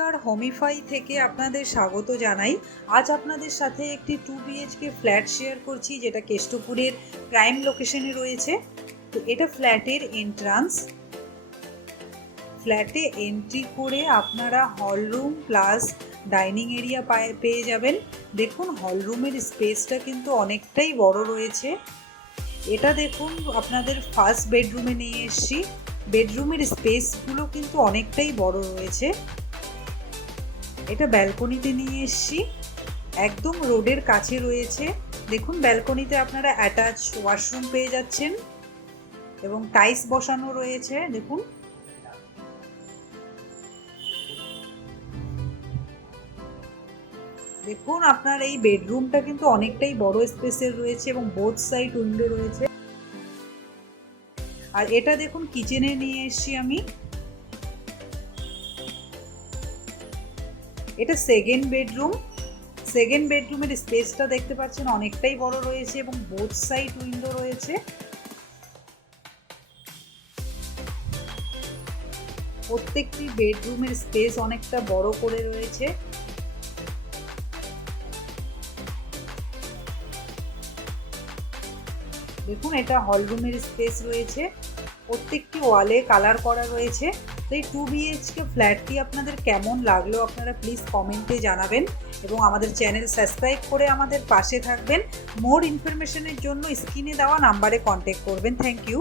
নমস্কার, হোমিফাই থেকে আপনাদের স্বাগত জানাই। আজ আপনাদের সাথে একটি 2 BHK ফ্ল্যাট শেয়ার করছি, যেটা কেষ্টপুরের প্রাইম লোকেশনে রয়েছে। তো এটা ফ্ল্যাটের এন্ট্রান্স। ফ্ল্যাটে এন্ট্রি করে আপনারা hall room plus dining area পেয়ে যাবেন। দেখুন, হল রুমের স্পেসটা কিন্তু অনেকটাই বড় রয়েছে। এটা দেখুন, আপনাদের ফার্স্ট বেডরুমে নিয়ে এসেছি। বেডরুমের স্পেসগুলো কিন্তু অনেকটাই বড় রয়েছে। এটা ব্যালকনিতে নিয়ে এসেছি, একদম রোডের কাছে রয়েছে। দেখুন, ব্যালকনিতে আপনারা অ্যাটাচ ওয়াশরুম পেয়ে যাচ্ছেন এবং টাইলস বসানো রয়েছে। দেখুন, দেখুন আপনার এই বেডরুমটা কিন্তু অনেকটাই বড় স্পেসের রয়েছে এবং বোথ সাইড উইন্ডো রয়েছে। আর এটা দেখুন, কিচেনে নিয়ে এসেছি আমি। এটা সেকেন্ড বেডরুম। সেকেন্ড বেডরুমের স্পেসটা দেখতে পাচ্ছেন অনেকটাই বড় রয়েছে এবং বোথ সাইড উইন্ডো রয়েছে। প্রত্যেকটি বেডরুমের স্পেস অনেকটা বড় করে রয়েছে। দেখুন, এটা হল রুমের স্পেস রয়েছে। প্রত্যেকটি ওয়ালে কালার করা রয়েছে। তো এই 2 BHK ফ্ল্যাটটি আপনাদের কেমন লাগলো আপনারা প্লিজ কমেন্টে জানাবেন এবং আমাদের চ্যানেল সাবস্ক্রাইব করে আমাদের পাশে থাকবেন। মোর ইনফরমেশনের জন্য স্ক্রিনে দেওয়া নাম্বারে কন্ট্যাক্ট করবেন। Thank you.